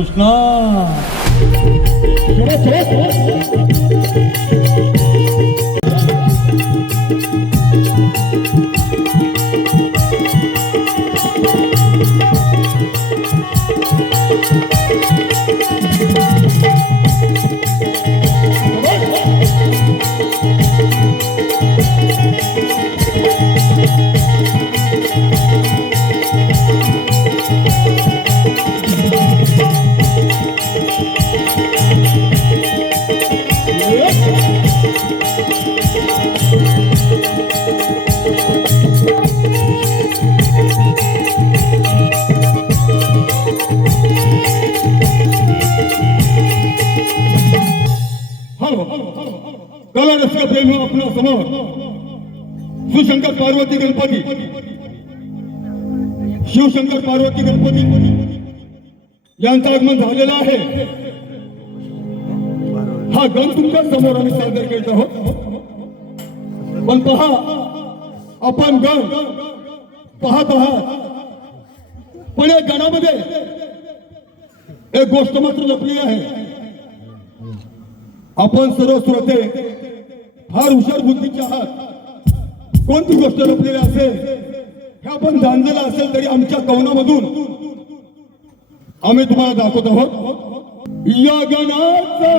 कृष्णा कला रसिक प्रेम आपल्या समोर शिवशंकर पार्वती गणपती शिवशंकर पार्वती गणपती यांचं आगमन झालेलं आहे। हा गण तुमच्या समोर आम्ही सादर करीत आहोत। पण पहा आपण गण पाहत आहात, पण या गणामध्ये एक गोष्ट मात्र लपली आहे। आपण सर्व श्रोते फार हुशार बुद्धीचे आहात। कोणती गोष्ट लपलेली असेल हे आपण जाणलेलं असेल तरी आमच्या कवनामधून आम्ही तुम्हाला दाखवत आहोत। या गणाचा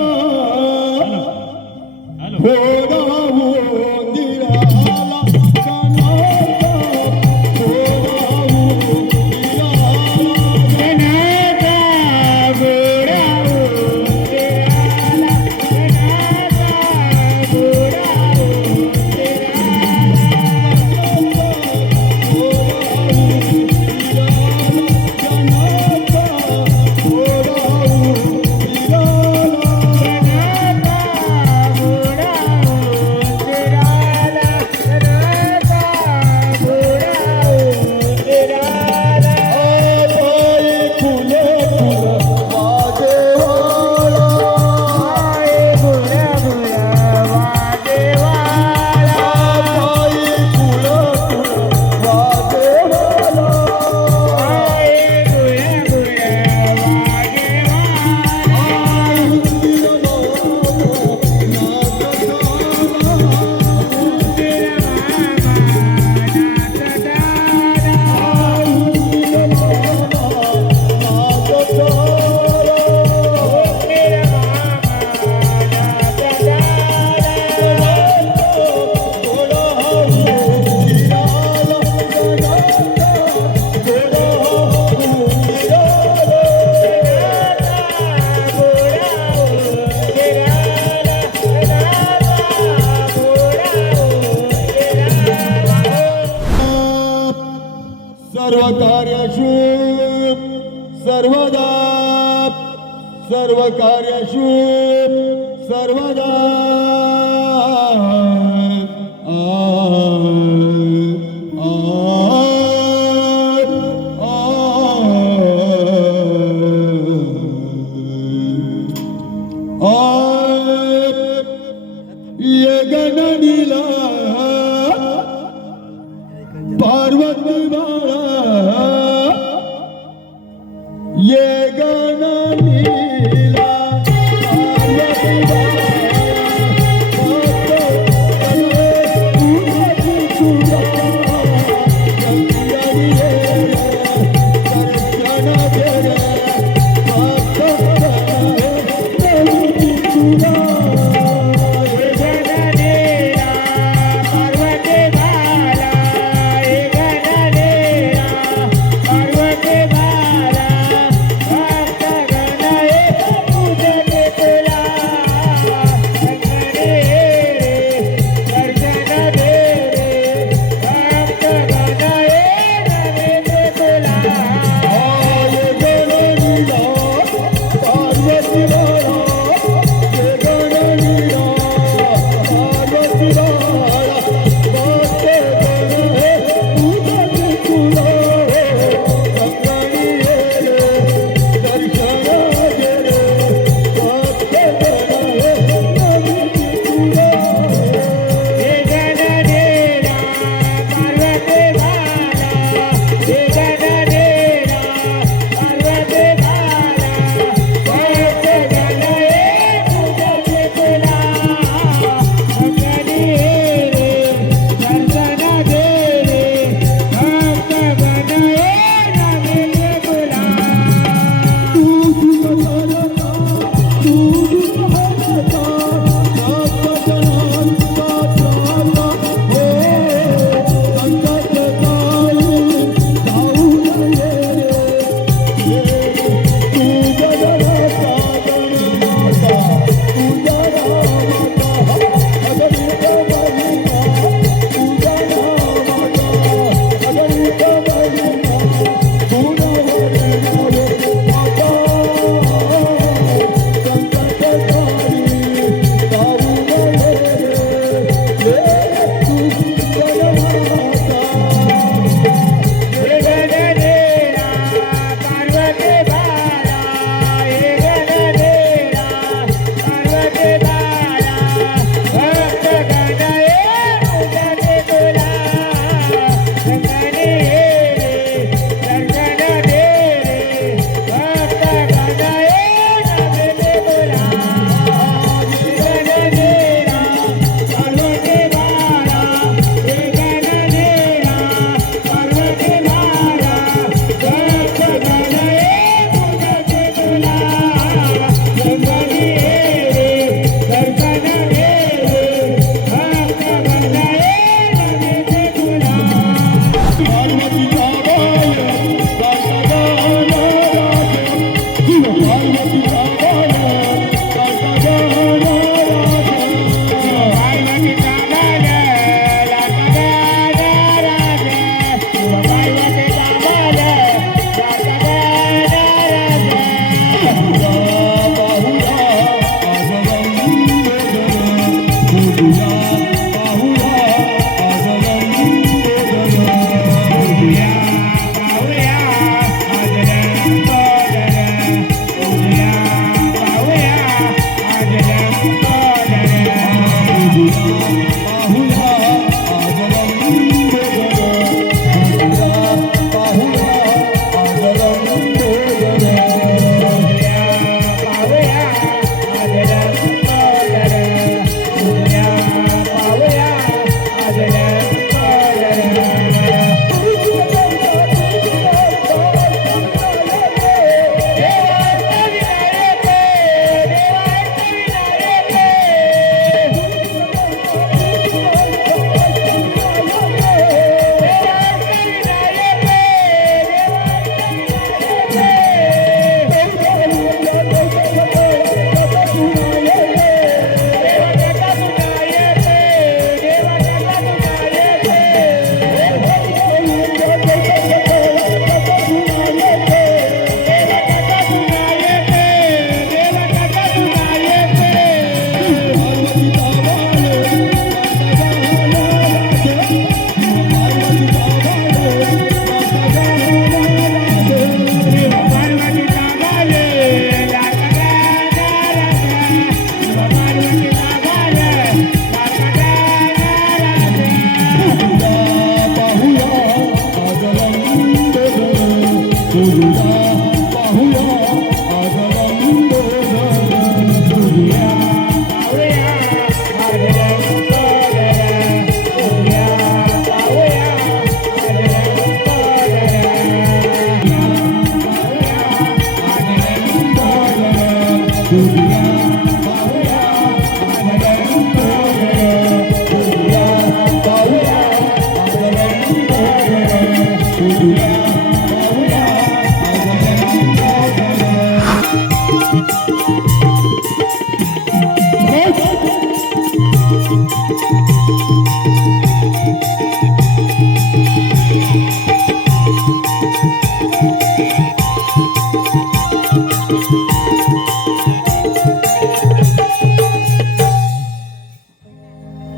सर्व कार्येषु सर्वदा सर्व कार्येषु सर्वदा ये गणनीला पार्वती बाळा ये गणनीला पार्वती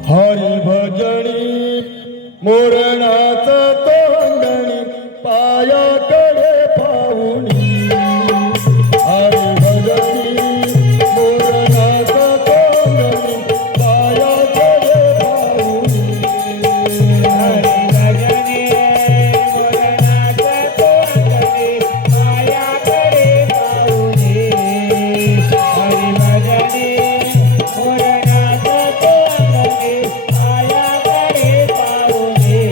हरी भजनी मोरणाच तोंडणी पायाकडे पाहुणी हरी भजनी मोरणाच तोंडणी पायाकडे पाहुणी हरी भजनी मोरणाच तोंडणी पायाकडे पाहुणी हरी भजनी मोरणाच तोंडणी पायाकडे पाहुणी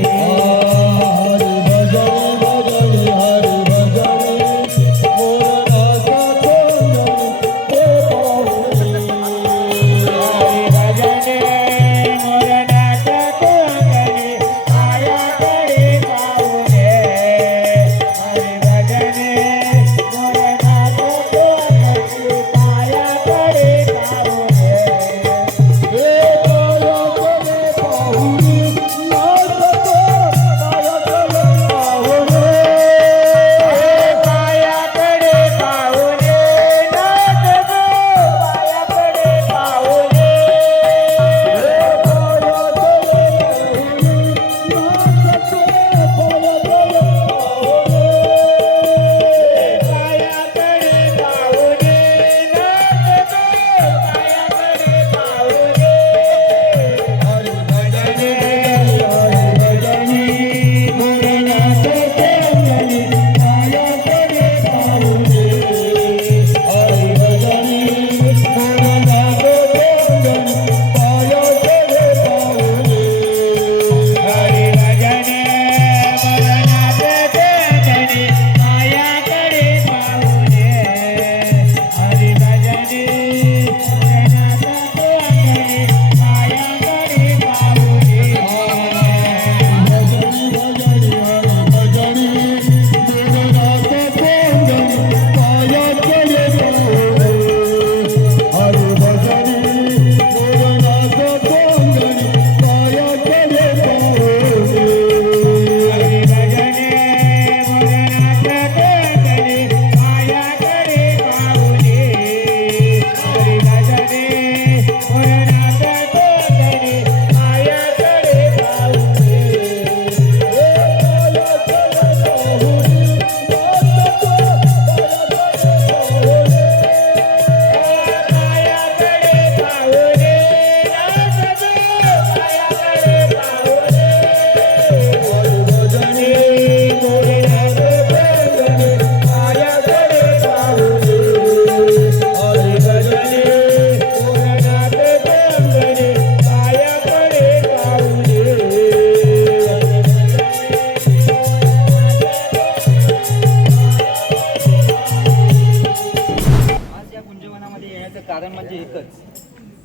कारण म्हणजे एकच,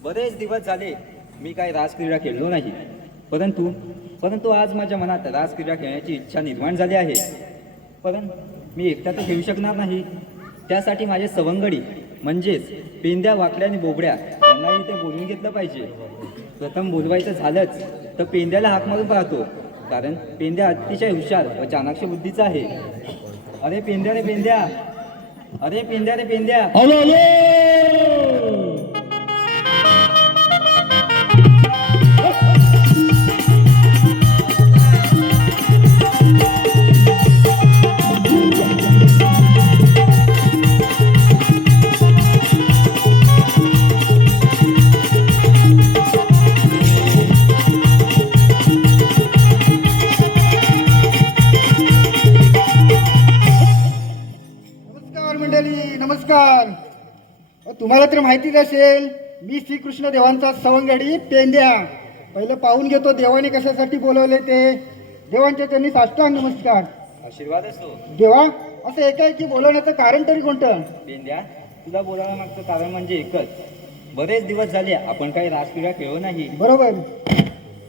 बरेच दिवस झाले मी काही रासक्रीडा खेळलो नाही, परंतु आज माझ्या मनात रासक्रीडा खेळण्याची इच्छा निर्माण झाली आहे. परंतु मी एकटा तर खेळू शकणार नाही, त्यासाठी माझे सवंगडी म्हणजेच पेंद्या, वाकड्या आणि बोबड्या यांनाही इथे बोलवून घेतलं पाहिजे. प्रथम बोलवायचं झालंच तर पेंद्याला हाक मारून पाहतो, कारण पेंद्या अतिशय हुशार व चाणाक्ष बुद्धीचा आहे. अरे पेंद्या रे पेंद्या, अरे पेंद्या रे पेंद्या. नमस्कार. तुम्हाला तर माहितीच असेल, मी श्रीकृष्ण देवांचा सवंगडी पेंद्या. पहिलं पाहून घेतो देवाने कशासाठी बोलवले ते. देवांच्या त्यांनी साष्टांग नमस्कार. आशीर्वाद असतो. देवा, असं एकाएकी बोलवण्याचं कारण तरी कोणतं? पेंद्या, तुला बोलायला मागचं कारण म्हणजे एकच, बरेच दिवस झाले आपण काही रासक्रीडा खेळलो नाही. बरोबर.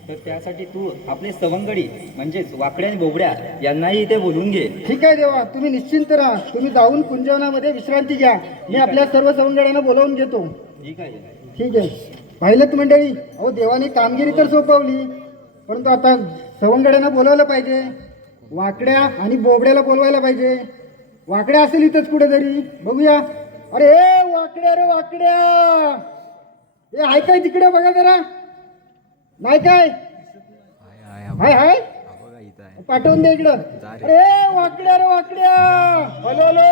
तर त्यासाठी तू आपले सवंगडी म्हणजेच वाकड्या आणि बोबड्या यांनाही इथे बोलून घे. ठीक आहे देवा, तुम्ही निश्चिंत राहा. तुम्ही जाऊन कुंजवनामध्ये विश्रांती घ्या. मी आपल्या सर्व सवंगड्यांना बोलावून घेतो. ठीक आहे. ठीक आहे. पाहिलं मंडळी, अहो देवाने कामगिरी तर सोपवली, परंतु आता सवंगड्यांना बोलवलं पाहिजे. वाकड्या आणि बोबड्याला बोलवायला पाहिजे. वाकड्या असेल इथंच कुठेतरी, बघूया. अरे ए वाकड्या, रे वाकड्या, हे आहे काय तिकडे? बघा जरा. नाही काय? हाय हाय, पाठवून दे इकडं. अरे वाकड्या, रे वाकड्या, हॅलो हॅलो.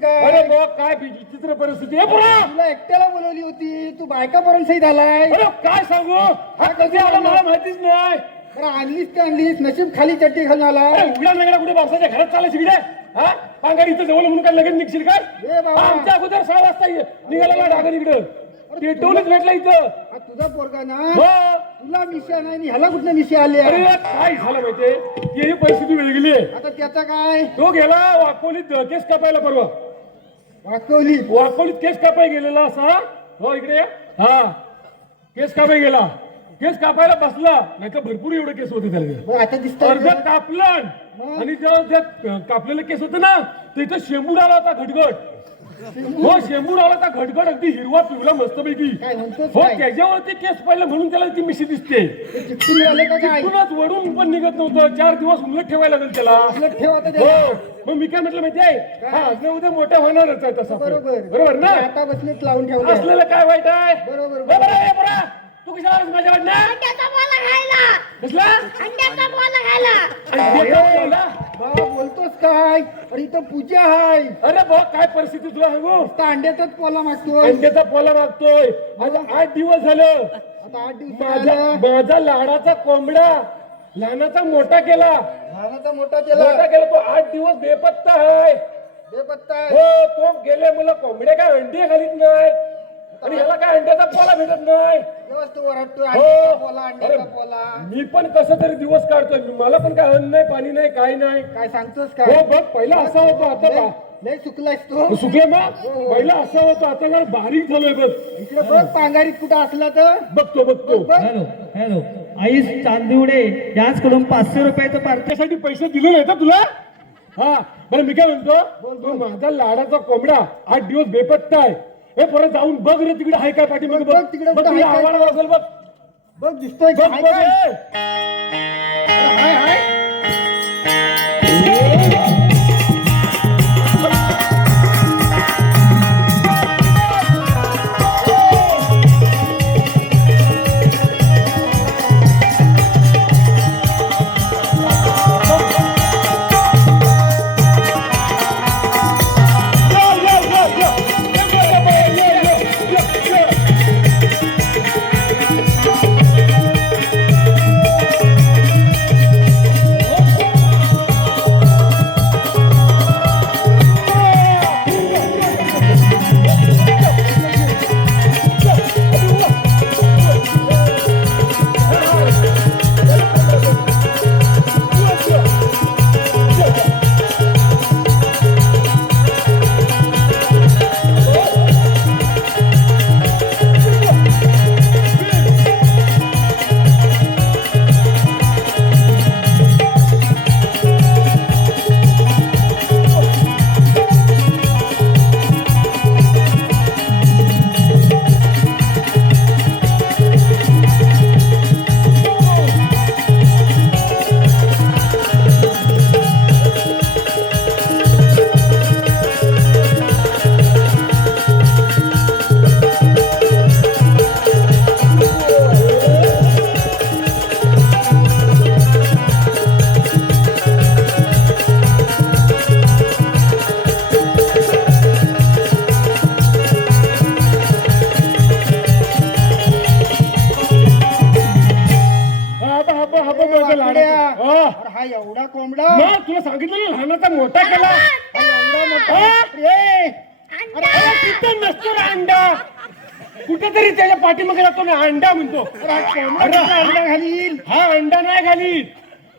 अरे बा काय विचित्र परिस्थिती आहे पुरा. तुला एकट्याला बोलवली होती, तू बायका पर्यंत सहित आलाय. अरे काय सांगू, हा कधी आला मला माहितीच नाही. बरं आणलीस ते आणलीस, नशीब खाली चट्टी घालून आला. अरे उघड्या वेगळ्या कुठे पावसाच्या घरात चालायची विजय. हा पांगाडी इथं जवळ म्हणून काय लगेच निघशील काय? ए बाबा. आमच्या अगोदर 6 वाजता निघाला डागर इकडं पेटवलंच भेटला इथं. हा तुझा पोरगा ना, हो. तुला मिशा नाही आणि ह्याला कुठलं मिशा आले? अरे काय झालं माहितीये, ही परिस्थिती वेगळी आहे. आता त्याचा काय? तो गेला वाकोलीत केस कापायला परवा. वाकवली. वाकोलीत केस कापाय गेलेला असा. हो इकडे ये. हा केस कापाय गेला, केस कापायला बसला, नाही तर भरपूर एवढे केस होते त्याला. बरं, आता दिसत अर्ध कापलं आणि जेव्हा त्या कापलेलं केस होतं ना, तर इथं शेंबूड आला होता घटघट. हो शेंबूड आला होता घटघट, अगदी हिरवा पिवळा मस्तपैकी. काय म्हणतोस हो काय? त्याच्यावरती केस पाहिलं म्हणून त्याला ती मिशी दिसते. चिकटून आले का काय? तिथूनच वडून पण निघत नव्हतं. 4 दिवस उलट ठेवायला लागेल त्याला. उलट ठेव आता हो त्याला. मग मी काय म्हटलं माहिती आहे, हा आज ना उद्या मोठा होणारच आहे तसा. बरोबर बरोबर ना. आता बसलेच लावून ठेवलं. असलेलं काय वाईट आहे? बरोबर. हो, बरं आहे, बरं आहे. तू कशाला आलास माझ्या वाटण्या? अंड्याचा बोला खायला, कसला? अंड्याचा बोला खायला. आणि ते काय बोलला? बाबा बोलतोस काय? अरे इथं पूजा आहे. अरे बघ काय परिस्थिती तुला सांगू. तर अंड्याचाच पोला मागतोय. अंड्याचा पोला मागतोय. आज 8 दिवस झालं. आता 8 दिवस माझा लाडाचा कोंबडा लहानाचा मोठा केला. लहानाचा मोठा केला. मोठा केला तो 8 दिवस बेपत्ता आहे. बेपत्ता आहे. हो तो गेले मला कोंबड्या काय अंडे घालीत नाही आणि याला काय अंड्याचा पोला भेटत नाही. व्यवस्थित ओरडतोय. हो. अंड्याचा पोला, अंड्याचा अरे, पोला. मी पण कसं तरी दिवस काढतोय. मला पण काय अन्न नाही, पाणी नाही, काही नाही. काय सांगतोस हो काय? बघ पहिला असा होतो, आता लय सुकलायस तू. सुकले मग पहिला असा होतो, आता जरा बारीक झालोय बघ. इकडे बघ पांगारीत कुठं असला तर बघतो बघ. हॅलो हॅलो आईस चांदिवडे याचकडून 500 रुपयाचं पार्टी. त्यासाठी पैसे दिले नाही का तुला? हा बरं मी काय म्हणतो, तो माझा लाडाचा कोंबडा 8 दिवस बेपत्ता आहे. हे परत जाऊन बघ रे तिकडे आहे काय पाठीमागे बघ. बघ तिकडे बघ कुठं तुला आहे काय? आवाज असेल बघ. बघ दिसतोय बघ का? बघ हाय हे. काय? हाय हाय. हा एवढा कोंबडा मग तुला सांगितलं ना, लहानाचा मोठा केला. हा एवढा मोठा ए, अरे तिथं नसतो ना अंडा, कुठेतरी त्याच्या पाठीमागे लागतो ना अंडा म्हणतो. अंडा घालील. हा अंडा नाही घालीत,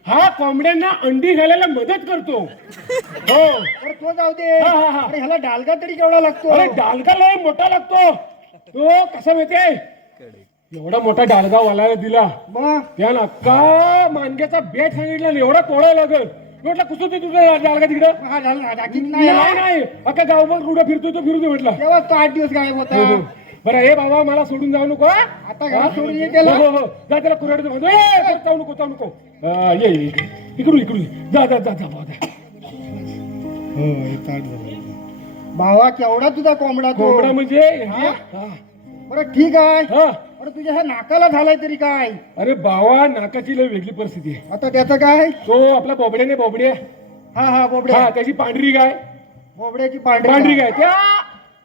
हा कोंबड्यांना अंडी घालायला मदत करतो. हो तर तो जाऊ दे. हा, हा, हा. अरे ह्याला डालगा तरी केवढा लागतो? अरे डालगा लय मोठा लागतो. तो कसा माहितीये, एवढा मोठा डालगा वालायला दिला, मग त्यानं अक्का मानग्याचा बेट सांगितला ना, एवढा तोडायला लागल. म्हटलं कुठं ते तुझा डालगा तिकडं? हा झाला दाखीत नाही नाही. नाही, अक्का गावभर कुठं फिरतोय तो फिरू दे म्हटलं. तेव्हा तो 8 दिवस गायब होता. बरं हे बाबा मला सोडून जाऊ नको हा? आता घरात सोडून ये त्याला. हो, हो, जा त्याला कुऱ्हाडीचं बांधू. ए, जाऊ नको जाऊ नको. ये ये, इकडून इकडून जा जा जा जा जा. भावा केवढा तुझा कोंबडा तो. कोंबडा म्हणजे हा? हा. बरं ठीक आहे. हा. अरे तुझ्या ह्या नाकाला झालाय तरी काय? अरे बावा नाकाची लय वेगळी परिस्थिती आहे. आता त्याचं काय? तो आपला बोबड्याने बोबड्या, हा हा बोबड्या. हा त्याची पांढरी गाय, बोबड्याची पांढरी पांढरी गाय त्या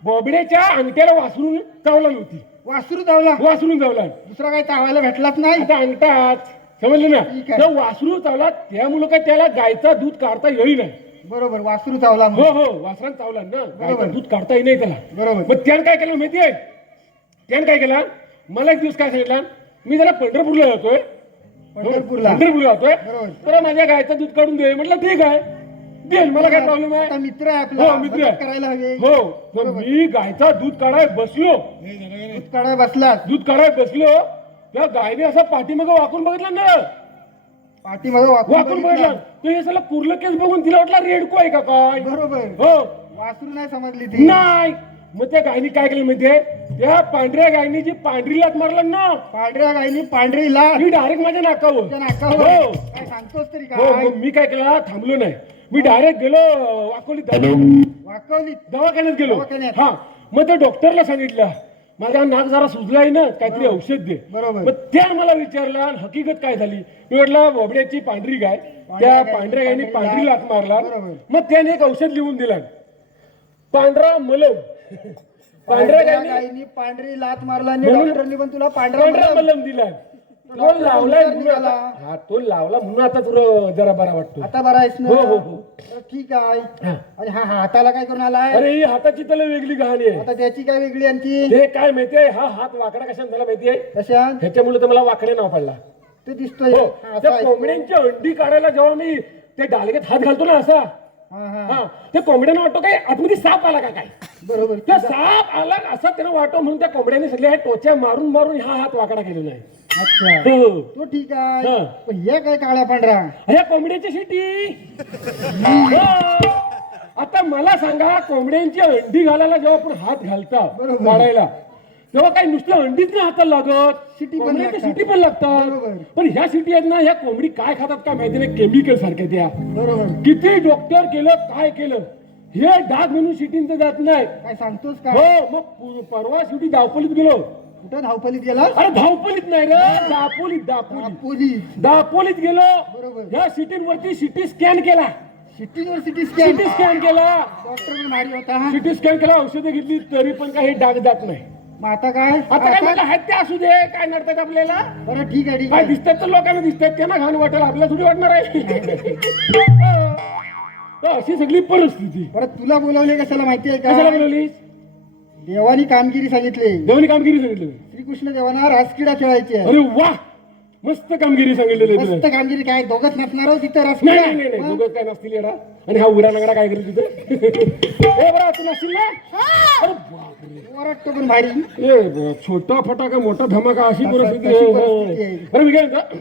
बोबड्याच्या अंगठ्याला वासरून चावला नव्हती, वासरू धावला. वासरून चावला. दुसरा काही चावायला भेटलाच नाही. आता अंगठाच समजलं ना, ठीक आहे. तर वासरू चावला त्यामुळं काय त्याला गायचा दूध काढता येई नाही. बरोबर वासरू चावला. हो हो वासरान चावला ना, गायचं दूध काढता येई नाही त्याला. बरोबर. मग त्यानं काय केलं माहितीये, त्यानं काय केलं, मला एक दिवस काय सांगितलं, मी जरा पंढरपूरला जातोय, पंढरपूरला. पंढरपूरला जातोय, बरोबर. तर माझ्या गायचं दूध काढून दे. म्हटलं ठीक आहे, देईल, मला काय प्रॉब्लेम आता आहे. मित्र आहे आपला. हो मित्र मदत करायला हवे. हो, तर मी गायचा दूध काढाय बसलो, दूध काढाय बसलास. दूध काढाय बसलो, त्या गायने असं पाठीमागं वाकून बघितलं ना, पाठीमागे वाकून बघितलं, तर हे सगळं कुर्लं केस बघून तिला वाटलं रेडको आहे का काय. बरोबर. हो वासरू नाही समजली ती. नाही, मग त्या गायनी काय केलं माहितीये, त्या पांढऱ्या गायनी जी पांढरी लात मारला ना, पांढऱ्या गायनी पांढरी लाट मी डायरेक्ट माझ्या नाकावर. त्या नाकावर. हो. काय सांगतोस तरी हो, काय? मग मी काय केलं, थांबलो नाही, मी डायरेक्ट गेलो वाकोलीत, वाकवली. दवाखान्यात गेलो. दवाखान्यात. हा, मग त्या डॉक्टरला सांगितलं माझा नाक जरा सुजलाय ना, काहीतरी औषध दे. बरोबर. मग त्यानं मला विचारलं आणि हकीकत काय झाली. मी म्हटलं बोबड्याची पांढरी गाय, त्या पांढऱ्या गायनी पांढरी लात मारला. बरोबर. मग त्याने एक औषध लिहून दिलं, पांढरा मलम. पांढऱ्या गायनी गायनी पांढरी लात मारला आणि म्हणून- डॉक्टरनी पण तुला पांढरा पांढरा मलम. मलम दिला. तो लावलाय म्हणून निघाला. आता- हा, तो लावला म्हणून आता तुला जरा बरा वाटतो. आता बरा आहेस ना? हो, हो, हो. तर ठीक आहे. हा. आणि हा हाताला काय करून आलाय? अरे ही हाताची त्याला वेगळी कहाणी आहे. आता त्याची काय वेगळी आणखी? हे काय माहितीये, हा हात वाकडा कशाने झाला माहितीये, कशा? ह्याच्यामुळे तर मला वाकडे नाव पडला. ते दिसतोय. हो, हा, असा त्या आहे. कोंबड्यांची अंडी काढायला जेव्हा मी त्या डालग्यात हात घालतो ना असा, हा, हा. हा, त्या कोंबड्यांना वाटतो काय आतमध्ये साप आला का काय. बरोबर. त्या साप आला असं त्यांना वाटतो म्हणून त्या कोंबड्यांनी सगळ्या टोच्या मारून मारून हा हात वाकडा केलेला आहे. अच्छा. हो. तो ठीक आहे. हा. पण हे काय काळ्या पांढरा? ह्या कोंबड्याची शिटी. हो. आता मला सांगा, कोंबड्यांची अंडी घालायला जेव्हा आपण हात घालता बरोबर. काढायला, तेव्हा काही नुसतं अंडीच नाही हाताला लागत, शिटी पण कोंबड्यांच्या लागतात. शिटी पण लागतात. बरोबर. पण ह्या शिटी आहेत ना, ह्या कोंबडी काय खातात काय माहिती नाही, केमिकल सारख्या त्या. बरोबर. किती डॉक्टर केलं काय केलं, हे डाग म्हणून शिटींचं जात नाही. काय सांगतोस हो, का? मग परवा शेवटी दापोलीत गेलो. कुठं धावपलीत गेला? अरे धावपलीत नाही रे, दापोलीत, दापोलीत, पोलीस. दापोलीत गेलो. बरोबर. ह्या सिटीवरती सिटी स्कॅन केला, सिटीवर सिटी स्कॅन. सिटी स्कॅन केला, डॉक्टर पण भारी होता. सिटी स्कॅन केला, औषधं घेतली, तरी पण काही डाग जात नाही. मग आता काय? आता काय म्हटलं, आहेत ते असू दे, काय नडतात आपल्याला, बरं ठीक आहे ठीक काय आहे. दिसतात तर लोकांना दिसतात, त्यांना घाण वाटेल, आपल्याला थोडी वाटणार आहे. तर अशी सगळी परिस्थिती. बरं तुला बोलावले कशाला माहिती आहे कशाला का? बोलवलीस? देवानी कामगिरी सांगितली. देवानी कामगिरी सांगितलं. श्रीकृष्ण देवाना रासक्रीडा खेळायची आहे. अरे वा, मस्त कामगिरी सांगितलेली आहे मस्त तुला. कामगिरी काय दोघच नसणार हो तिथं नाही रासक्रीडा. नाही नाही नाही, दोघं काय नसतील येडा. आणि हा उरा नगरा काय करेल तिथे. ए बरं, तू नसतील ना. अरे बापरे. वाटतो पण भारी. ए छोटा फटाका मोठा धमाका, अशी परिस्थिती तशी आहे. परिस्थिती आहे. अरे मी काय म्हणतो,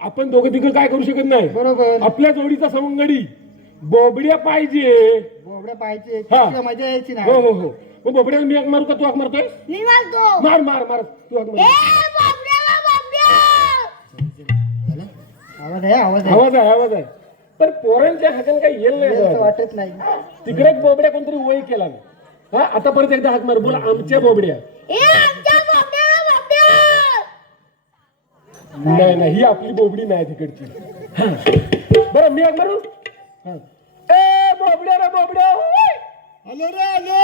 आपण दोघं तिघं काय करू शकत नाही. बरोबर. आपल्या जोडीचा सवंगडी बोबड्या पाहिजे. बोबड्या पाहिजे. हा. तिला मजा यायची हो नाही. हो हो. मग बोबड्याला मी हाक मारू का, तू हाक मारतोय? मी मारतो. मार मार मार, तू हाक ए मार. बाबड्याला बाबड्या. आवाज आहे आवाज आहे. आवाज आहे, आवाज आहे. पण पोरांच्या हाताने काही येईल असं नाही. वाटत नाही. तिकडे एक बोबड्या कोणतरी वय केला ना. हा, आता परत एकदा हाक मार, बोला आमच्या बोबड्या. ए आमच्या बाबड्याला बाबड्या. नाही नाही, ही आपली बोबडी नाही तिकडची. हा. बरं मी हाक मारू. हा. ए बोबड्या रे बोबड्या, होय. आलो रे आलो.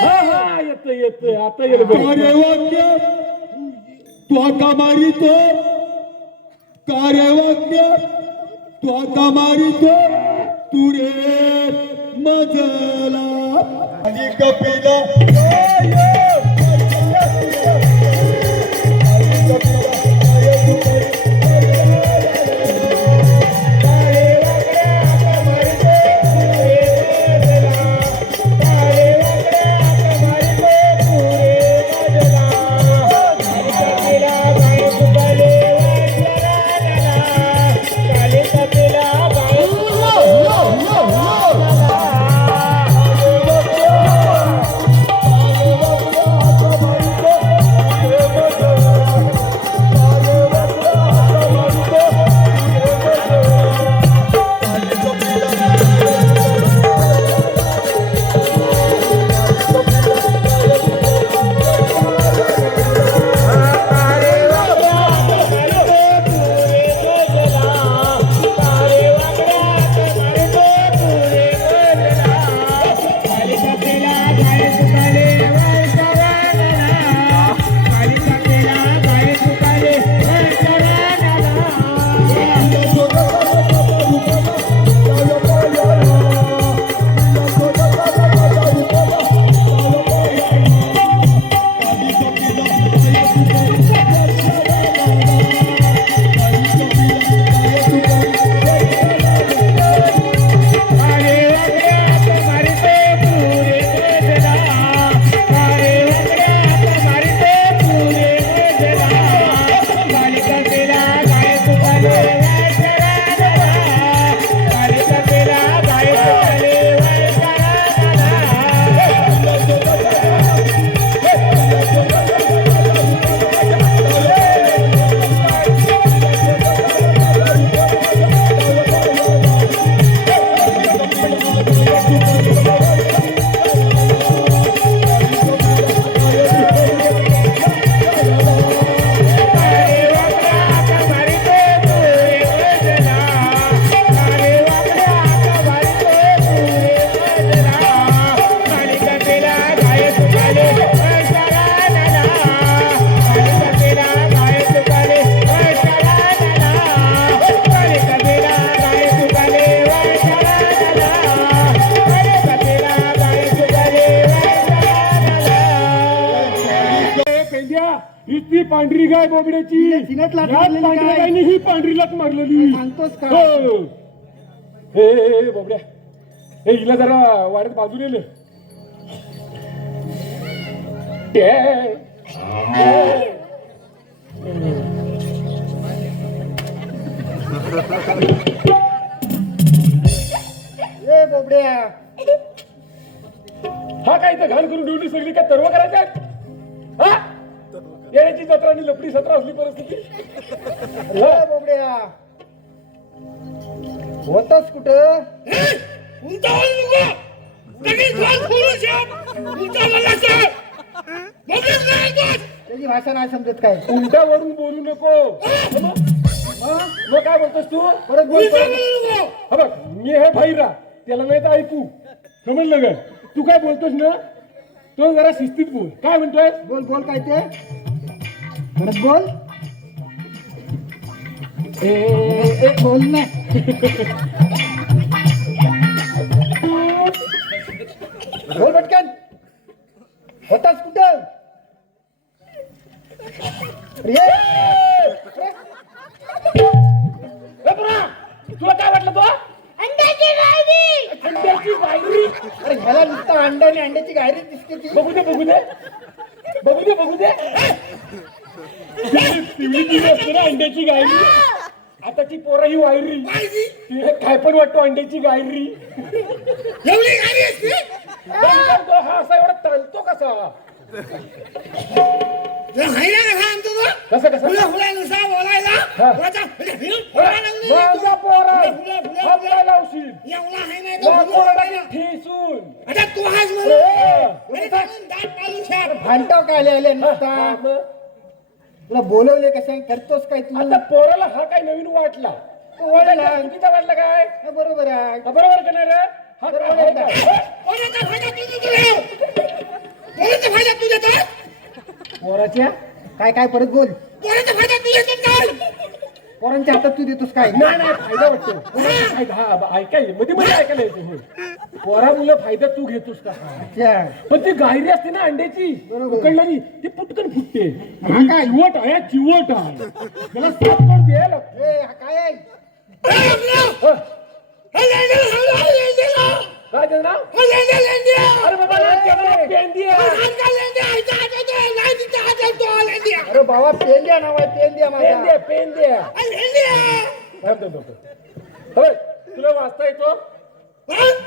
हा हा, येतोय येतोय, आता येईल बरं. कार्यवाक्य तू हाका मारितो. कार्यवाक्य तू आता मारित तू रे मजला आणि कपिला इतकी पांढरी गाय बोबड्याची सिनेट लाथ या मारलेली पांढऱ्या गाय. गायने ही पांढरी लाथ मारलेली सांगतोस का? हो. हे बोबड्या हे हिला जरा वाड्यात बाजूला नेलं. ए बोबड्या हा काय इथं घाण करून ठेवली सगळी काय तरव करायच्या हा येण्याची जत्रा आणि लपडी सत्रा असली परिस्थिती. ए बोबड्या होतच कुठं त्याची भाषा नाही समजत काय उलट्यावरून बोलू नको. मग काय बोलतोस तू परत बोल परत. हा बघ मी हे भाईरा त्याला नाही तर ऐकू समजलं का. तू काय बोलतोस ना तो जरा शिस्तीत बोल. काय म्हणतोय बोल बोल काय ते परत बोल बोल ना बोल पटकन होताच कुठं ये तुला काय वाटलं तो अंड्याची गायरी अंड्याची गायरी. अरे ह्याला नुसतं अंडा आणि अंड्याची गायरी दिसते ती बघू दे बघू दे बघू दे बघू दे. पिवळी असते ना अंड्याची गायरी. आता ती पोरा ही वायरी तिला काय पण वाटतो अंड्याची गायरी. एवढी गायरी असते हा असा एवढा ताणतो कसा कसं कसं माझा पोरा हात लावशील ठेसून भांडताव काय आले नुसता तुला बोलवले कशा करतोस काय तू आता पोराला हा काय नवीन वाटला तो वाटला. चुकीचा वाटला काय हा, बरोबर आहे बरोबर का नाही रे हा बरोबर आहे का? पोराच्या काय काय परत बोल पोरांच्या हातात तू देतोस काय नाही नाही फायदा वाटतो फायदा हा ऐकायला मध्ये मध्ये ऐकायला येतो हो पोरा मुलं फायदा तू घेतोस का अच्छा. पण ती गायरी असते ना अंड्याची बरोबर. उकडलेली ती पुटकन फुटते हा काय? चिवट आहे चिवट आहे त्याला साफ करून द्यायला लागतं. ए, हा काय आहे? हं. काय त्याचं नाव अरे बाबा पेंडिया अरे बाबा पेंद्या नाव आहे पेंद्या माझा पेंडिया होय तुला वाचता येतो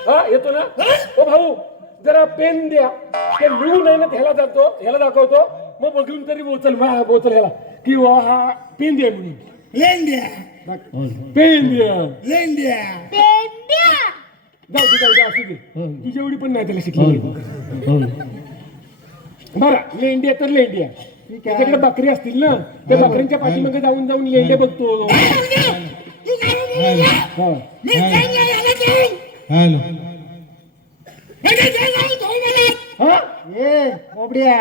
हा येतो ना ओ भाऊ जरा पेन द्या ते लिहून आहे ना ह्याला जातो ह्याला दाखवतो मग बघून तरी बोचल बोचल ह्याला की वा हा पेन द्या म्हणून पेन द्या जाऊ दे असू दे तुझ्या एवढी पण नाही त्याला शिकली बरं लेंडिया तर लेंडिया त्याच्याकडे बकरी असतील ना त्या बकऱ्यांच्या पाठीमागे जाऊन जाऊन लेंडे बघतो हा. हा? ए बोबड्या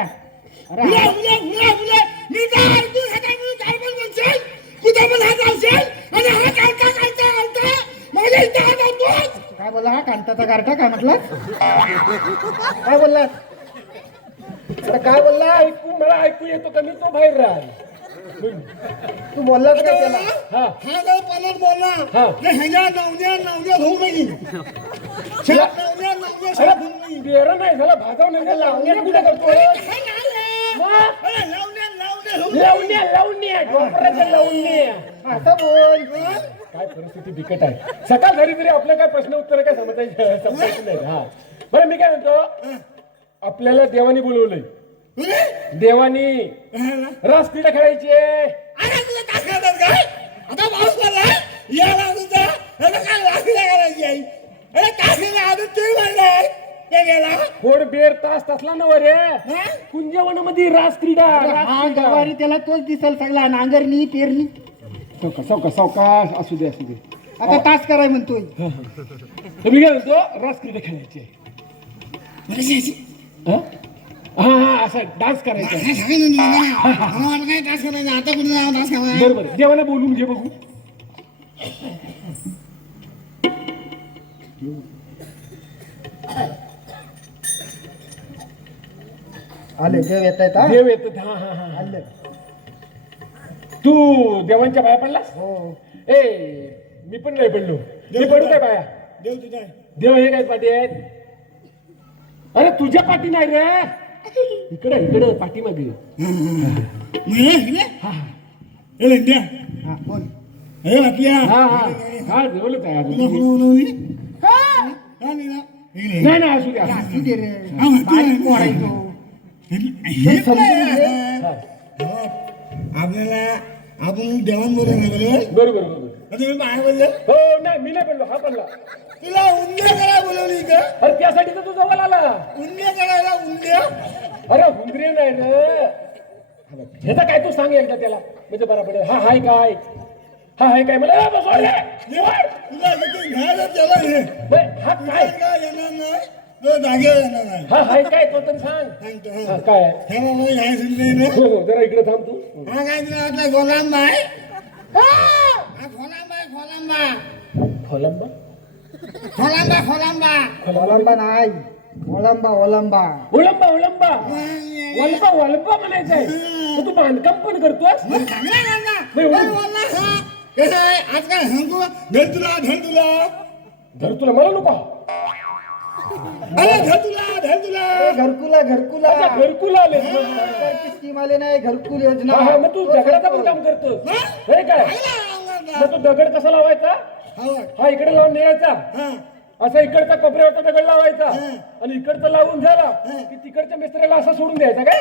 अरे काय बोलला हा कांताचा गारठा काय म्हटलं काय बोलला अरे काय बोलला ऐकू मला ऐकू येतो का मी तो बाहेर राह तू बोललास का त्याला हा हा बेरा नाही झाला भाजाव नाही लावण्या कुठे करतोय लावण्या डोंगराच्या लावण्या असं बोल काय परिस्थिती बिकट आहे सकाळ झाली तरी आपलं काय प्रश्न उत्तर काय समजायचं नाही हा बरं मी काय म्हणतो आपल्याला देवानी बोलवलंय देवानी रास क्रीडा खेळायची फोड बेर तास तसला नव रे कुंजवनामध्ये रास क्रीडा हा गवारी त्याला तोच दिसल सगळा नांगरणी पेरणी सावकाश असू दे आता तास कराय म्हणतोय मी काय म्हणतो रास क्रीडा खेळायची हा हा असं डान्स करायचा बरोबर देवाला बोलून घे बघू आले देव येत आहेत देव येत हा हा हा आले तू देवांच्या पाया पडलास हो ए मी पण नाही पडलो मी पडू काय पाया देव हे काय पाठी आहेत अरे तुझ्या पाठी नाही रे इकडे पाठी मागे हा बोल हा हा हा जेवलंच आहे अजून नाही नाही असू द्या असू दे रे बारीक पोर आहे तो. हे समजून घे. आपल्याला आपण देवान बरोबर बरोबर बरोबर तुम्ही पाय बोलले हो नाही मी नाही पडलो हा पडला तुला उंदे करायला बोलवली का अरे त्यासाठी तर तू जवळ आला उंदे करायला उंदे अरे हुंदरे नाही रे ह्याचा काय तू सांग एकदा त्याला म्हणजे बरा पडेल हा हाय काय हा हाय काय मला बसवले तुला किती घ्यायला त्याला हे हा काय काय येणार नाही तो जागेवर येणार नाही हा हाय काय तो तर सांग सांगतो हा काय हे बाबा काय सुनले ना हो हो जरा इकडे थांब तू हा काय तुला वाटलं गोलांबा आहे हा खोलांबा आहे खोलांबा खोलंबा खोलांबा ओलांबा नाही ओलांबा ओलांबा ओलंबा ओलंबा वलबा वलबा म्हणायचंय मग तू बांधकाम पण करतोस चांगला गाणं. नाही, पण बोलला हा. कसं आहे आजकाल सांगतो धर तुला धर तुला मला नको अरे धर तुला घरकुला घरकुला अच्छा, घरकुल आले सरकारची स्कीम आले नाही घरकुल योजना हा हा मग तू दगडाचं पण काम करतोस हे काय मग तू दगड कसा लावायचा हा इकडे लावून न्यायचा असा इकडचा कोपऱ्यावरचा दगड लावायचा आणि इकडचा लावून झाला की तिकडच्या मिस्त्रीला असा सोडून द्यायचा काय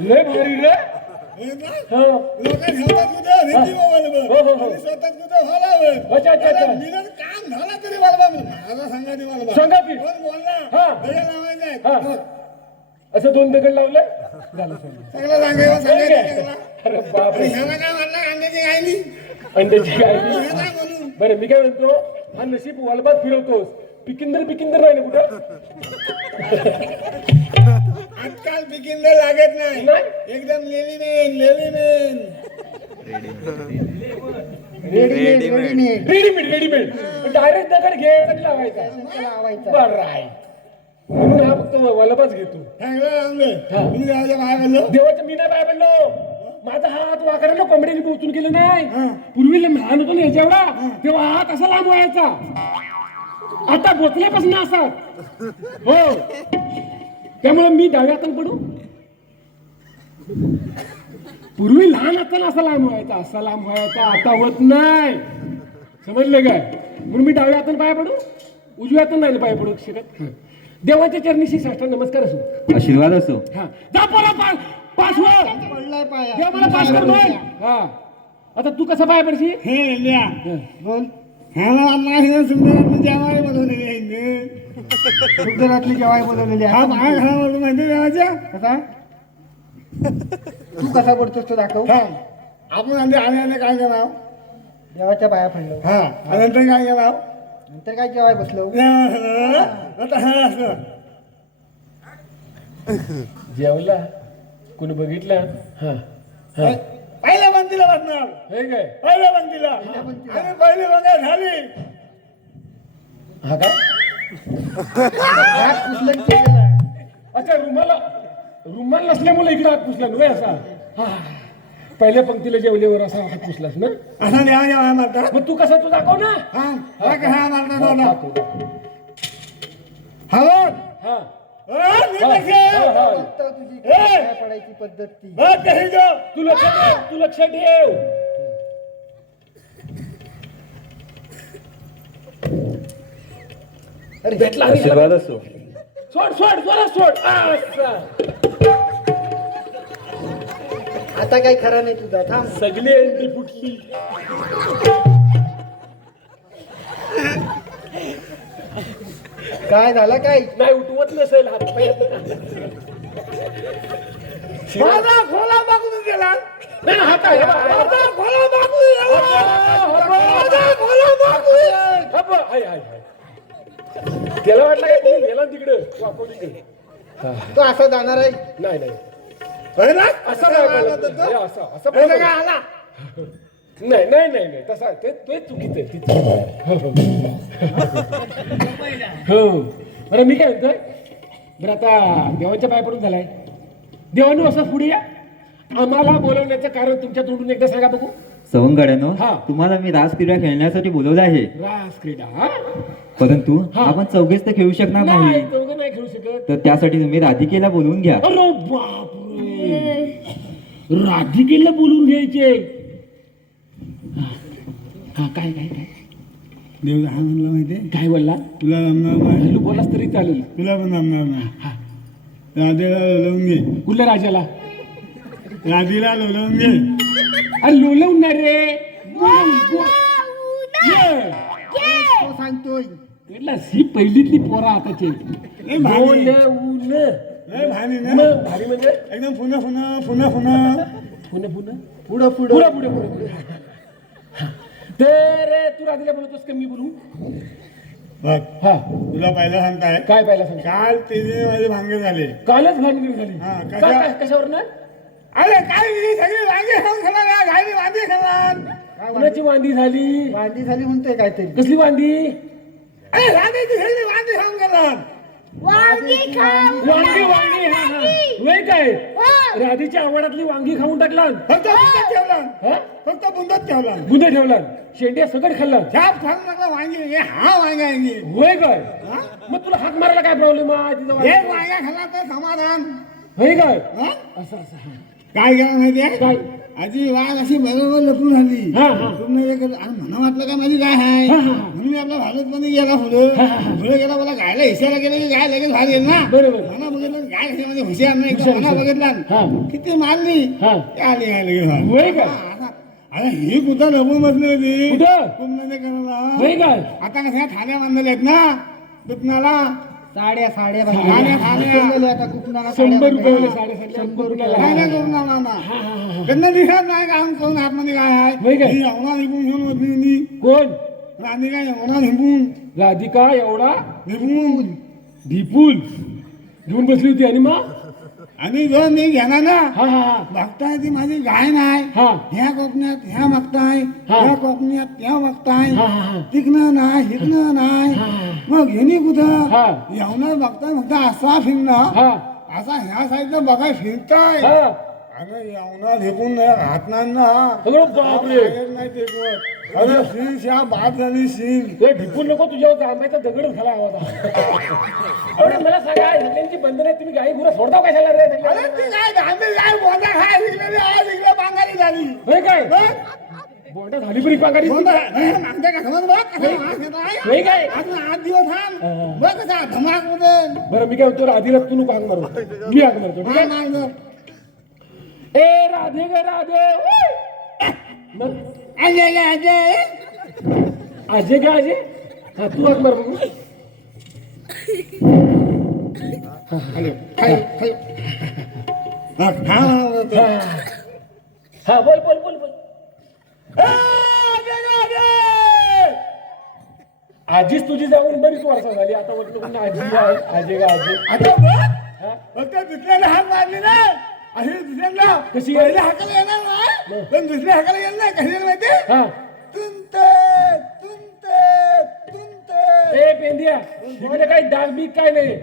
लय भारी रे हो लोक ठेवतात कुठं भीती हो, हो. स्वतः कुठं व्हायला अच्छा अच्छा अच्छा निदान काम झालं तरी मला माझा सांगा ते मला सांगा की कोण बोलला हा. दगड लावायचंय. हा असं दोन दगड लावले झालं सगळं सांगायचं अरे बापरे ह्याला काय म्हणलं अंड्याची गायली अंड्याची काय हे काय म्हणून बरं मी काय म्हणतो हा नशीब वलबात फिरवतोस पिकिंदर नाही ना कुठं आजकाल पिकिंदर लागत नाही नाही? एकदम लेली मेन रेडीमेड रेडीमेड डायरेक्ट दगड घ्यायचा आणि लावायचा लावायचा. बरं आहे म्हणून हा फक्त वलपच घेतो तुम्ही देवाच्या बाहेर बोललो देवाच्या मी नाही बाय पडलो माझा हात वाकडाला कोंबड्याने पोचून गेलं नाही पूर्वी लहान होतो ना याच्यावडा तेव्हा हात असा लांब व्हायचा आता बोचल्यापासून असा हो त्यामुळे मी डाव्या हाताने पडू पूर्वी लहान असताना असा लांब व्हायचा आता होत नाही समजले काय म्हणून मी डाव्या हाताने पाया पडू उजव्या हाताने नाही पाया पडू शकत देवाच्या चरणीशी साष्टांग नमस्कार असो आशीर्वाद असो. हा जा पोरा पास हो पडलाय पाया देव मला पास कर बोल हा आता तू कसा पाया पडशी हे लिया बोल ह्याला नाही सुंदर जेवाय बनवलेले गुजरातली जेवाय बोलवलेली हा आहे बाहेर घाला बोलतो माहिती देवाच्या कसा तू कसा पडतोस तो दाखव हा आपण आधी आले काय केलं देवाच्या पाया पडलो हा आणि नंतर काय केलं नंतर काय जेवाय बसलो आता हा असं जेवला कोणी बघितलं हा पहिल्या पंक्तीला बसणार हे काय पहिल्या पंक्तीला आणि पहिली बघा झाली हा काय हात पुसलं की केलं. अच्छा रुमाल नसल्यामुळे इकडे हात पुसला नव्हे असा हा पहिल्या पंक्तीला जेवल्यावर असा हात पुसलास ना असा देवाच्या बाहेर मारता मग तू कसा तू दाखव ना हा कसा मारता तो ना हा हा हा नीट लक्ष हा तर तुझी पाया पडायची पद्धत ती बघ कशी जो तू लक्ष ठेव अरे भेटला आशीर्वाद असो. सोड जोरात सोड असा. आता काही खरं नाही तुझा थांब सगळी अंडी फुटली काय झालं काय नाही उठवत नसेल हात माझा खोला मागून गेला नाही हात आहे माझा खोला मागून गेला माझा खोला मागून गेला. त्याला वाटलं काय तुम्ही गेला तिकडं वापरू तिकडे तो असा जाणार आहे नाही नाही होय ना? असं काय बोलत नाही. हे असं असं होय ना बोलत का नाही. आला? नाही तसा ते चुकीचं आहे तिथं. हो बरं मी काय म्हणतोय बरं आता देवाच्या पाय पडून झालाय देवानं असं पुढे या आम्हाला बोलवण्याचं कारण तुमच्या तोंडून एकदा सांगा बघू सवंगड्यानो हा. तुम्हाला मी रासक्रीडा खेळण्यासाठी बोलवलं आहे रास क्रीडा हा? परंतु हा. आपण चौघेच तर खेळू शकणार नाही नाही दोघं नाही खेळू शकत तर त्यासाठी तुम्ही राधिकेला बोलवून घ्या. अरे बापरे राधिकेला बोलून घ्यायचे हा काय काय काय देव हा म्हणला माहितीये काय बोलला तुला जमणार नाही हॅलो बोलास तरी चालेल तुला पण जमणार नाही हा राधेला लोलवून घे कुठल्या राजाला राधीला लोलवून घे अरे लोलवणार रे ये. तो सांगतोय म्हटलं, ही पहिलीतली पोरा आताची लय भारी. लय भारी ना भारी म्हणजे एकदम पुन्हा पुन्हा पुढं पुढं पुढे पुढे पुढे तर तू राधीला बोलतोस का मी बोलू बघ हा तुला पहिला सांगताय काय पाहिला सांग काल तिथे माझे भांगे झाले कालच भांडणी झाली हा, कशा- कशावर ना अरे काय ही सगळी भांगे खाऊन खाणार घाली वांगे खाणार कुणाची वांदी झाली वांदी झाली म्हणतोय काहीतरी कसली वांदी अरे राधेची सगळी वांगे खाऊन खाणार वांगी हा हा वय काय राधीच्या आवडातली वांगी खाऊन टाकला फक्त बुंदात ठेवला हा फक्त बुंदात ठेवला गुन्हे ठेवला शेंड्या सगळं खाल्ला छाप खाऊन टाकला वांगे हे हा वांगा आहे वय काय मग तुला हाक मारायला काय प्रॉब्लेम आहे तिथं एक वांगा खाल्ला तर समाधान होय काय हा? असं असं हा. काय केलं माहितीये काय आजी वाघ अशी बरोबर लपून झाली हा, हा. म्हणा वाटलं का माझी गाय आहे हा, हा. म्हणून मी आपल्या भारतमध्ये गेला पुढे गेला मला गायला हिशाला गेला की गाय लगेच बाहेर येईल ना बरोबर. म्हणा बघितलं गाय म्हणजे हुशार नाही हुशार, म्हणा हुशार. बघितला हा. किती मारली हा. ते आली गाय लगेच बाहेर. होय काय हा, आता- अरे ही कुठं लपून बसली होती कुठं? कुंभमध्ये करायला होय काय आता कसं थाल्या बांधलेल्या आहेत ना दुखण्याला साड्या साड्या, साड्या. बांधलेल्या आता कुपनाला 100 रुपयाला साड्या साडेसातशे 100 नाही रुपयाला नाही करून लावणार ना त्यांना दिसत नाही काम करून आतमध्ये काय होय काय? आहे ही एवढा निघून घेऊन होती नी. कोण राणी काय एवढा निघून राधिका एवढा निघून ढिपूल घेऊन बसली होती आणि मग आणि जो मी घेणार ना हा हा हा बघताय ती माझी गाय नाही हा. ह्या कोकणात ह्या मागताय हा. ह्या कोकणात त्या मागताय हा, हा, हा. तिकणं नाही हिकणं नाही हा, हा. मग हेनी कुठं हा. येवणार बघताय फक्त असा फिरणं हा असा ह्या साईडला बघाय फिरताय हा अरे येवणार हेकून हातणार ना अगं बापरे नाही ते अरे शीर बाद झाली शीर ते ढिपून नको तुझ्यावर आंब्याचा दगडच झाला आवाज अरे मला सांगा सगळ्यांची बंधन आहे तुम्ही गाई गुरं सोडता कशाला रे अरे ती काय आम्ही काय बोलता काय इकडे आज इकडे बांगाली झाली होय काय बोंडा झाली बरी पागारी बोलता मागच्या का समज बघ कसा वास येत आहे. होय काय अजून 8 दिवस थांब बघ कसा धमाक उदेल बरं मी काय होतो आधीला तू नको हाक मारू मी हाक मारतो ठीक आहे ए राधे ग राधे उय. मग अजय अजय अजय का अजय हा तू हाक मार बघू हा बोल बोल बोल बोल आजीच तुझी जाऊन बरीच वर्ष झाली आता म्हटलं पुन्हा आजी आहे आजी का आजी आता बघ हा? फक्त दुसऱ्याला हाक मारली ना अशी दुसऱ्याला कशी? पहिल्या हाकाला येणार नाही पण दुसऱ्या हाकाला येणार नाही कशी माहिती हा तुंत तुंत तुंत ए पेंदिया इकडे काही डाग बीक काय नाही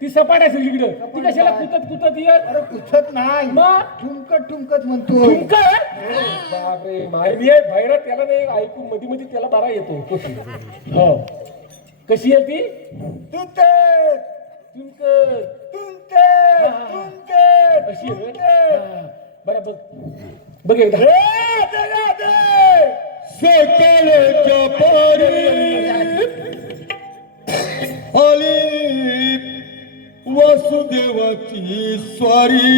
ती सपाट असेल इकडे ती कशाला कुतत कुतत ये अरे पुछत नाही मग ठुमकत ठुमकत म्हणतोय तुमका बापरे माहिती आहे बाहेर त्याला नाही ऐकू मध्ये मध्ये त्याला बारा येतो हो कशी आहे ती तुंत तुमक तुंत हा, हा. तुंत कशी आहे रे? हा, बरं बघ बघ एकदा सकलच्या पारी आली वासुदेवाची स्वारी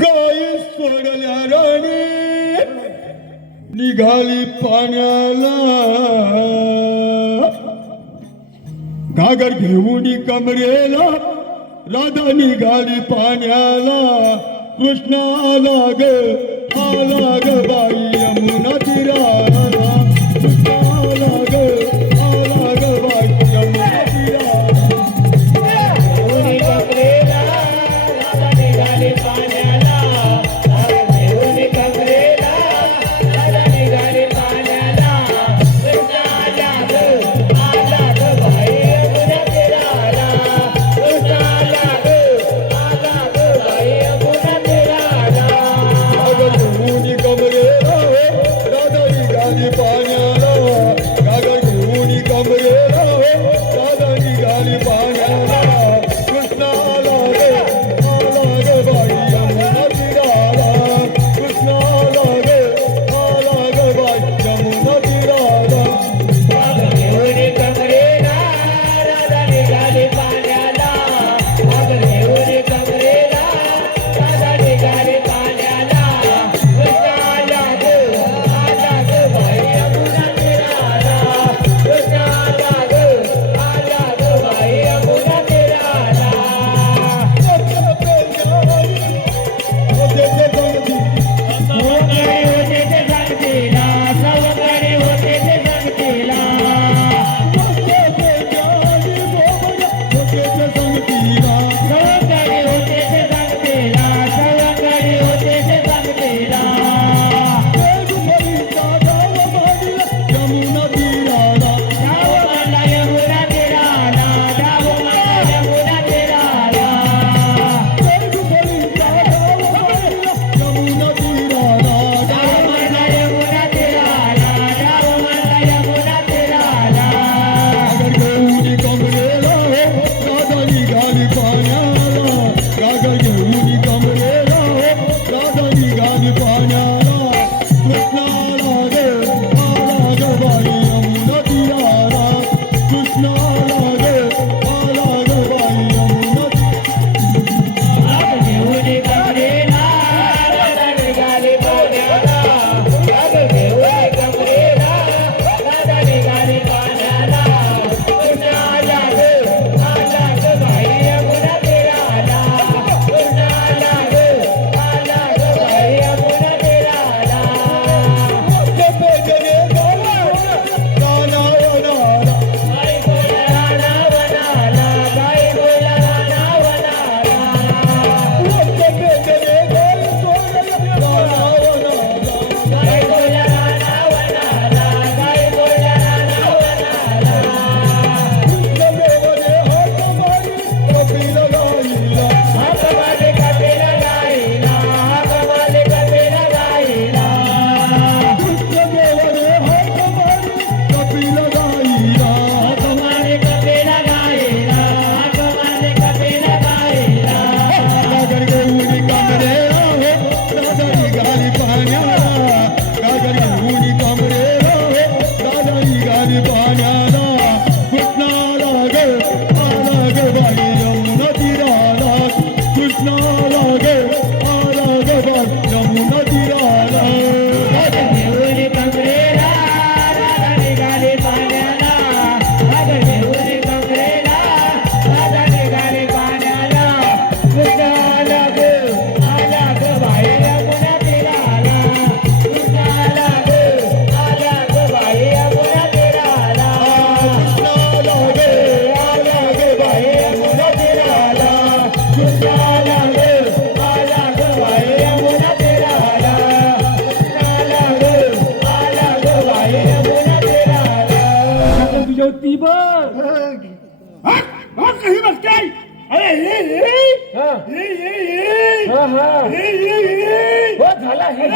गाई सोडल्या राणी निघाली पाण्याला घागर घेऊन कमरेला राधा निघाली पाण्याला कृष्ण आला ग बाई यमुना तीराला कृष्ण आला ग बाई यमुना तीराला अरे हा हा हा हो झाला हे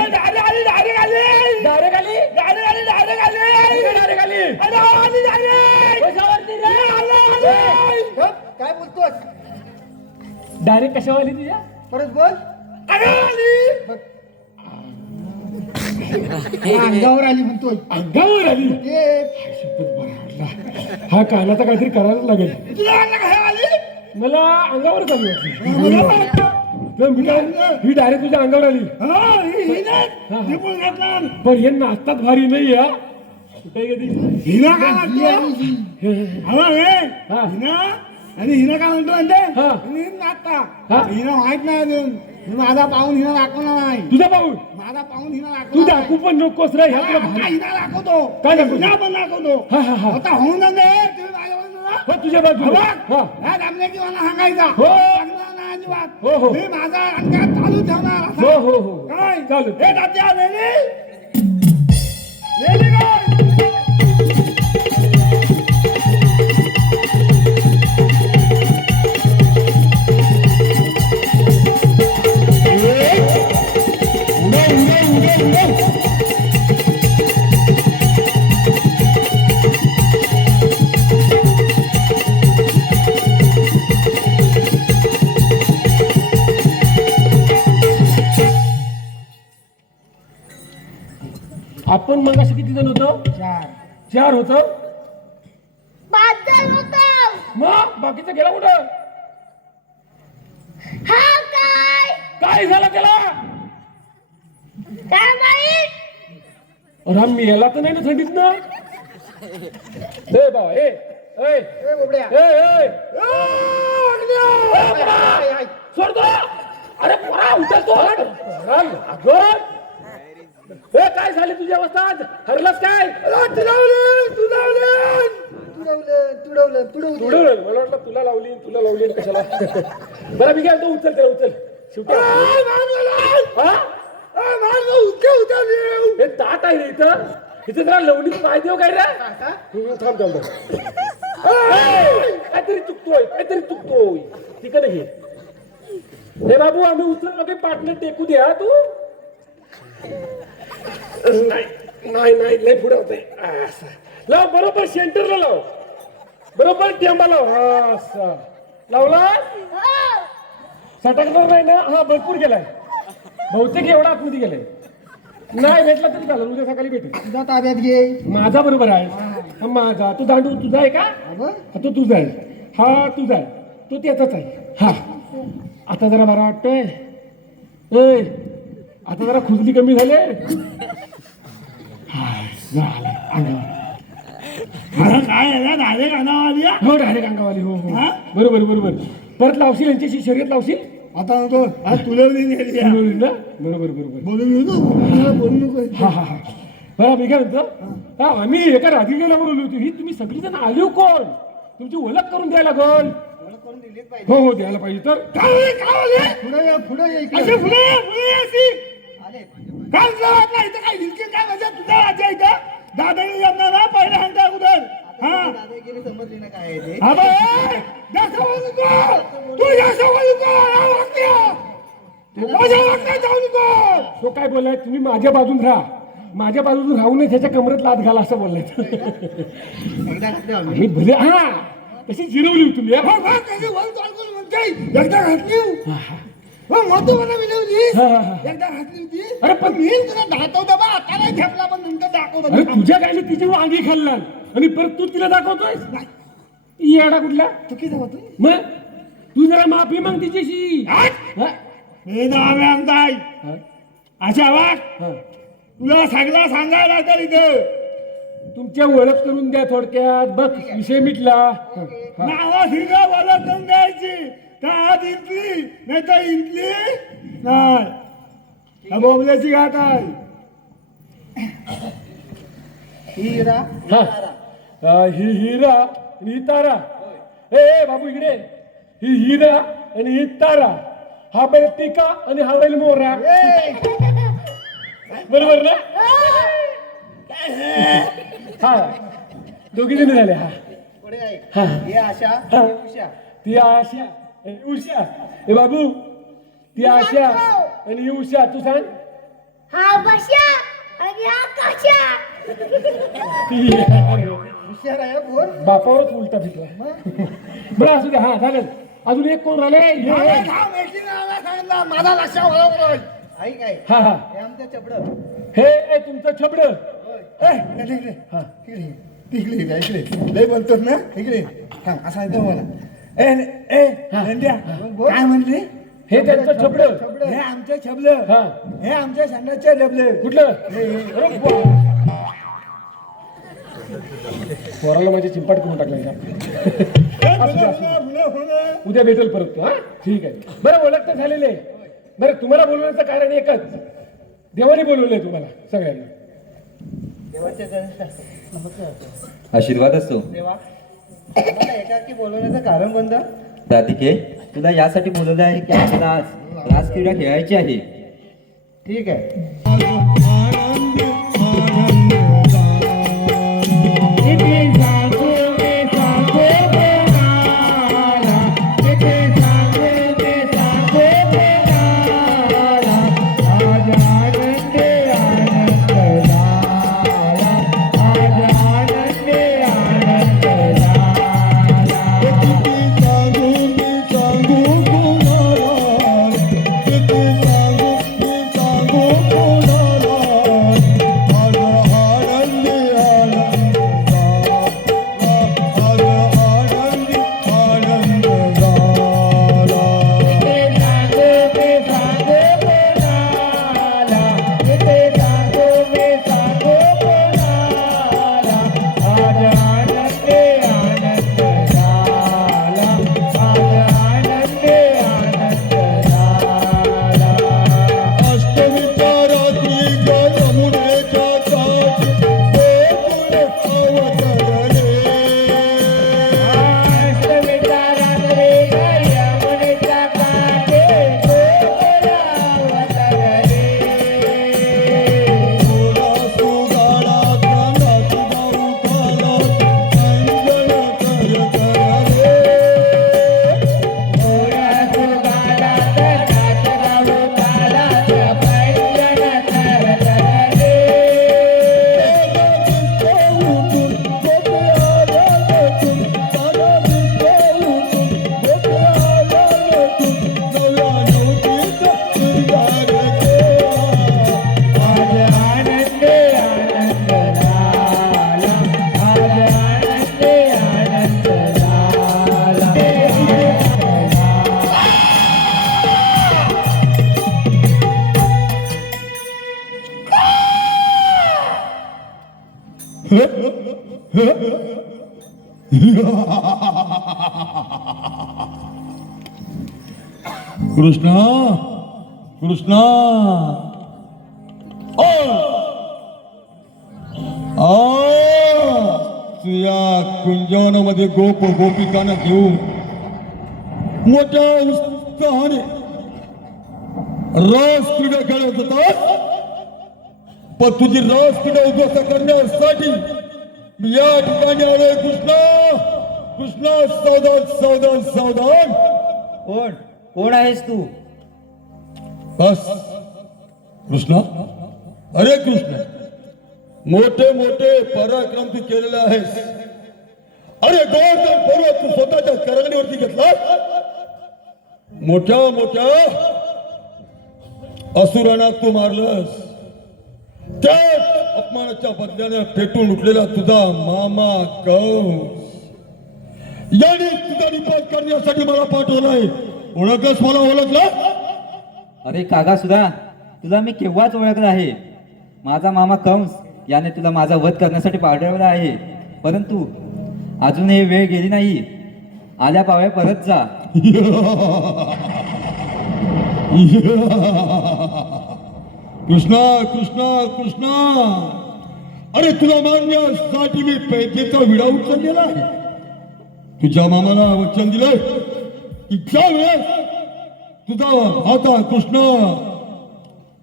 काय बोलतोस डायरेक्ट कशावर आली तुझ्या परत बोल अंगावर आली म्हणतोय अंगावर आली ते हा कानाचा काहीतरी करायलाच लागेल मला अंगावरच आली वाटली तर मी काय ही डायरेक्ट तुझ्या अंगावर आली पण हे नाचतात भारी नाही हा कुठे गेली हिना काय म्हणतो हा. आणि हिना काय म्हणतो हा. नाचता हा. हिना माहित नाही अजून माझा पाहून हिना दाखवणार नाही तुझा पाहून माझा पाहून हिना तू दाखवणार दाखवू पण नकोस रे ह्या तुला आता भारी हिना दाखवतो काय दाखवतो? हिना पण दाखवतो हा हा हा आता होऊन जाते तुम्ही माझ्यावर जरा. हो तुझ्या बाजूला हा ह्या दामल्याची मला सांगायचा हो. सांगणार नाही अजिबात हो, हो. मी माझा अंगात चालू ठेवणार हो असा. हो हो काय चालू हे तात्या रेडी रेडी काय आपण मग असे किती जण होतो चार होतो 5 जण होतो. मग बाकीचं गेला कुठं हा काय काय झालं त्याला काय माहित राम मी याला तर नाही ना थंडीत ना ए बाबा ए ए ए, बोबड्या. ए सोड तो अरे पोरा उठतो ए काय झाली तुझी अवस्था आज हरलास काय तुडवलं तुडवलं मला वाटलं तुला लावली कशाला बरं मी काय म्हणतो उचल त्याला उचल शेवटी हा? हे ताट आहे रे इथं इथं जरा लवणीत पाय देऊ काय रे थांब काहीतरी चुकतोय तिकडे घे हे बाबू आम्ही उचल काही पार्टनर टेकू दे हा तू नाही लय पुढे होते लाव बरोबर सेंटरला लाव बरोबर टेंबा लाव हा असा लावला सटकणार नाही ना हा भरपूर गेलाय बहुतेक एवढा आतमध्ये गेलाय नाही भेटला तरी झालं उद्या सकाळी भेटेल तुझा ताब्यात घे माझा बरोबर आहे हा माझा तो दांडू तुझा आहे का अगं, हा, तो तुझा आहे हा तुझा आहे तो त्याचाच आहे हा आता जरा बरा वाटतोय ए आता जरा खुजली कमी झाले हा जरा आलाय अंगावर काय डायरेक्ट अनावाली हो डायरेक्ट अंगावाली हो हो हा? बरोबर परत लावशील यांच्याशी शर्यत लावशील आता नको तुला बरोबर ना बरोबर बोलून बोलू नको हा हा हा बरं मी काय म्हणतो हा आम्ही एका राधिकेला बोलवली होती ही तुम्ही सगळीजण आली हो कोण तुमची ओळख करून द्यायला लागल हो द्यायला पाहिजे तर पुढे ये इकडे. असे फुले अशी आले. काय वाटलं इथं काय दिलकी काय म्हणजे तुझा राजा इथं दादाने जमणार ना पहिला हांडा उदर हा दादागिरी समजली ना काय आहे ते हा बाय जास्त बोलू नको तू जास्त बोलू नको या वाक्य माझ्या वाक्यात जाऊ नको तो काय बोललाय तुम्ही माझ्या बाजून राहा माझ्या बाजून राहू नये त्याच्या कमरेत लात घाला असं बोललाय एकदा घातले आम्ही मी भले हा तशी जिरवली होती तुम्ही हो का कशी वन कॉल करून म्हणते एकदा घातली हो मोठं मला मिळवली हा, हा, हा. एकदा घातली होती अरे पण- मी तुला दाखवतो बा आता नाही झेपला पण नंतर अरे दाखवतो तुझ्या काय तिची वांगी खाल्ला आणि परत तू तिला दाखवतोय येडा कुठला चुकीचं होतं मग तू जरा माफी माग तिच्याशी हा? हे दावे आमदाय हा? अशा वाघ हा. तुला सगळं सांगायला लागतं इथं तुमच्या ओळख करून द्या थोडक्यात बघ विषय मिटला हा, हा. नावा सिंगा मला करून द्यायची तर आज इंटली नाही तर इंटली नाही बोबल्याची गाठ आहे हिरा हा. ही हिरा आणि ही तारा ए बाबू इकडे ही हिरा आणि ही तारा हा बैल टिका आणि हा बैल मोरा बरोबर ना हा दोघी जण झाले हा पुढे आहे हा हे आशा हा. हे उषा ती आशा उषा हे बाबू ती आशा आणि ही उषा तू सांग हा बशा आणि आकाशा. हुशार आहे हा पोर. बापावरच उलटा फिरला बरं असू दे हा झालं अजून एक कोण राहिले माझा लक्षात बरोबर आई काय हा हा हे आमचं चपड. हे तुमचं छबड तिकडे लय बोलतो ना इकडे थांब असा येतो मला नंद्या काय म्हणले हे त्यांचं छबड हे आमचे छबलं हा हे आमच्या संडासचे डबले कुठलं अरे वा. पोराला माझी चिंपाट करून टाकलाय उद्या भेटेल परत तू, हा ठीक आहे बरं ओळख तर झालेली आहे बरं तुम्हाला बोलवण्याचं कारण एकच देवाने बोलवलंय तुम्हाला सगळ्यांना आशीर्वाद असतो. देवा आम्हाला एकाकी बोलवण्याचं कारण कोणतं? राधिके तुला यासाठी बोलवलं आहे की आपल्याला आज रासक्रीडा खेळायची आहे. ठीक आहे. कृष्णा कृष्णा तुझ्या कुंजवनामध्ये गोप गोपिकांना घेऊन मोठ्या उत्साहाने रस क्रीडा खेळत होता. पण तुझी रस क्रीडा उद्ध्वस्त करण्यासाठी मी या ठिकाणी आलोय. कृष्णा कृष्णा सावधान सावधान सावधान. कोण आहेस तू? बस कृष्णा. अरे कृष्ण मोठे मोठे पराक्रम तू केलेले आहेस. अरे गोवर्धन पर्वत तू स्वतःच्या करंगणीवरती घेतला. मोठ्या मोठ्या असुरांना तू मारलंस. त्या अपमानाच्या बदल्याने पेटून उठलेला तुझा मामा कंस याने तुझा निपात करण्यासाठी मला पाठवलाय. ओळखलंस मला ओळखलं? अरे कागा सुद्धा तुला मी केव्हाच ओळखलं आहे. माझा मामा कंस याने तुला माझा वध करण्यासाठी पाठवला आहे. परंतु अजून हे वेळ गेली नाही. आल्या पाव्या परत जा. कृष्णा कृष्णा कृष्णा. अरे तुला मारण्यासाठी मी पैकेचा विडा उचललेला आहे. तुझ्या मामाला वचन दिलंय की ज्या वेळेस तुझा आता कृष्ण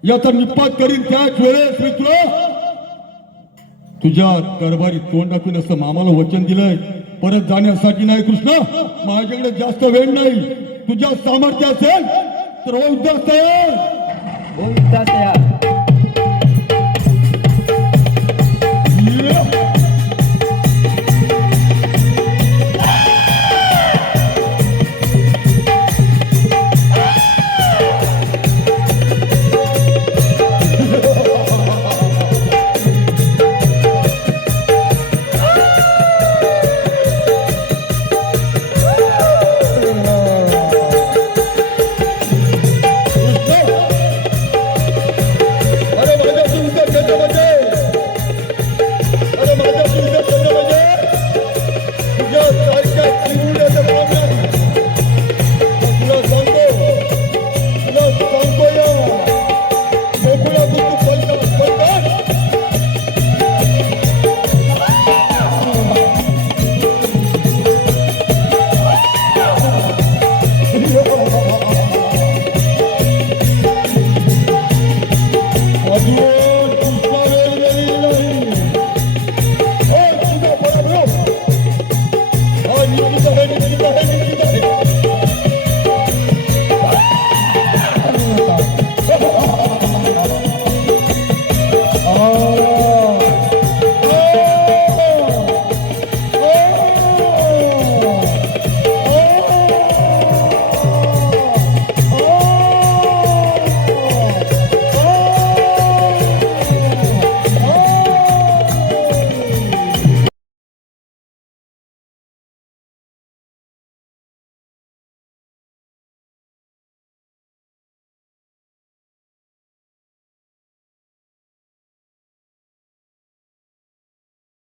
याचा निपात करीन त्याच वेळेस मी तुला तुझ्या दरबारी तोंड टाकून असं मामाला वचन दिलंय. परत जाण्यासाठी नाही कृष्ण. माझ्याकडे जास्त वेळ नाही. तुझ्या सामर्थ्य असेल तर युद्धास तयार हो युद्धास तयार.